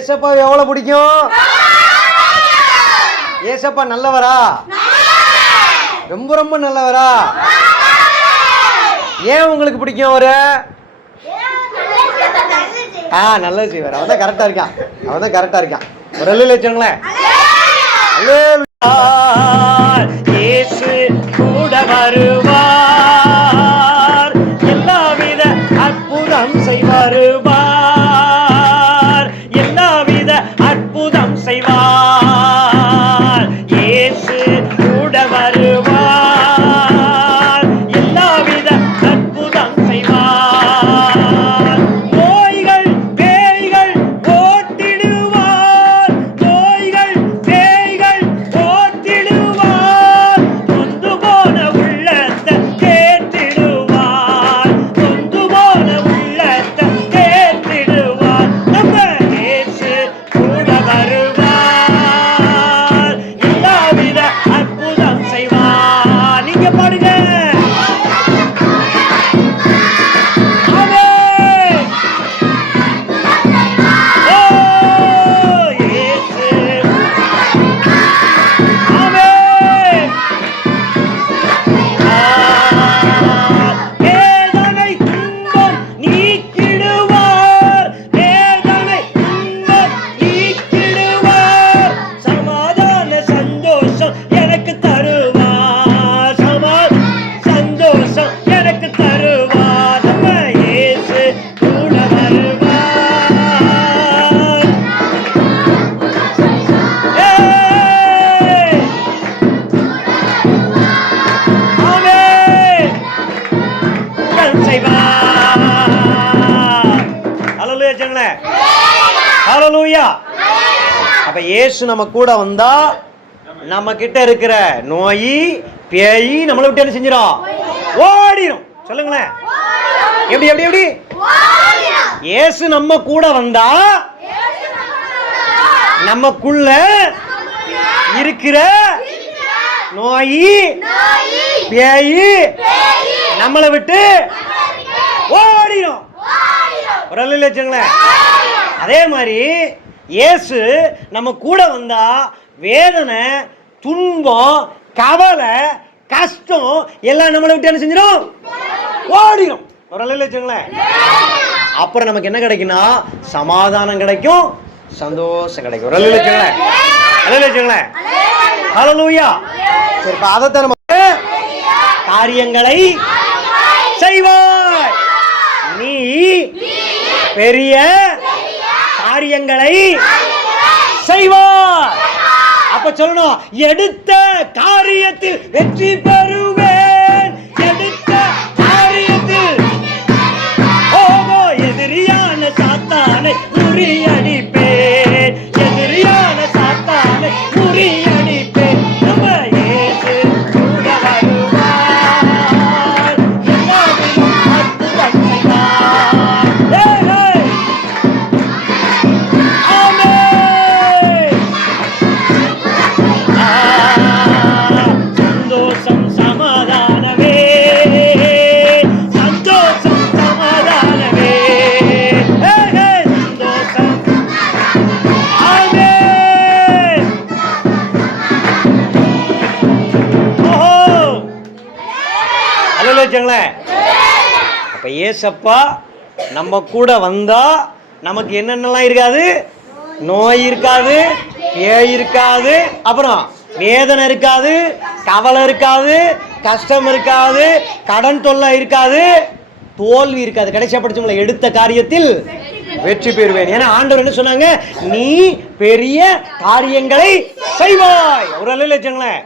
ஏசப்பா எவ்வளவு பிடிக்கும்? ஏசப்பா நல்லவரா? ரொம்ப ரொம்ப நல்லவரா? ஏன் உங்களுக்கு பிடிக்கும் அவரு? ஆ நல்லது செய்வார். அவன் தான் கரெக்டாக இருக்கான். அவன் தான் கரெக்டாக இருக்கான். ஒரு அல்ல வச்சுங்களேன் இயேசு கூட வருவார். அற்புதம் செய்வார் ஹலலூயா அப்ப இயேசு நம்ம கூட வந்தா நம்ம கிட்ட இருக்கிற நோய் பேய் நம்மளை விட்டு என்ன செஞ்சிடும் ஓடிடும் சொல்லுங்களேன். எப்படி எப்படி எப்படி? இயேசு நம்ம கூட வந்தா நமக்குள்ள இருக்கிற நோய் பேய் நம்மளை விட்டு ஓடிடும் ஒரு அல்ல வச்சுங்களேன் அதே மாதிரி இயேசு நம்ம கூட வந்தால் வேதனை துன்பம் கவலை கஷ்டம் எல்லாம் நம்மளை விட்டு என்ன செஞ்சிடும்? ஓடிடும் ஒரு அல்ல வச்சுங்களேன் அப்புறம் நமக்கு என்ன கிடைக்கும்னா சமாதானம் கிடைக்கும் சந்தோஷம் கிடைக்கும். ஒரு அல்ல வச்சுங்களேன் அல்ல வச்சுங்களேன் ஹalleluya சரி இப்ப அதைத்தான் நமக்கு காரியங்களை செய்வாய். நீ பெரிய காரியங்களை செய்வார். அப்ப சொல்லணும் எடுத்த காரியத்தில் வெற்றி பெற வச்சுங்களேன் அப்ப ஏசப்பா நம்ம கூட வந்தா நமக்கு என்னென்னலாம் இருக்காது? நோய் இருக்காது பேய் இருக்காது அப்புறம் வேதனை இருக்காது கவலை இருக்காது கஷ்டம் இருக்காது கடன் தொல்லை இருக்காது தோல்வி இருக்காது. கடைசியா படிச்சோம்ல எடுத்த காரியத்தில் வெற்றி பெறுவேன். ஏன்னா ஆண்டவர் என்ன சொன்னாங்க? நீ பெரிய காரியங்களை செய்வாய். ஒரு அல்ல வச்சுங்களேன்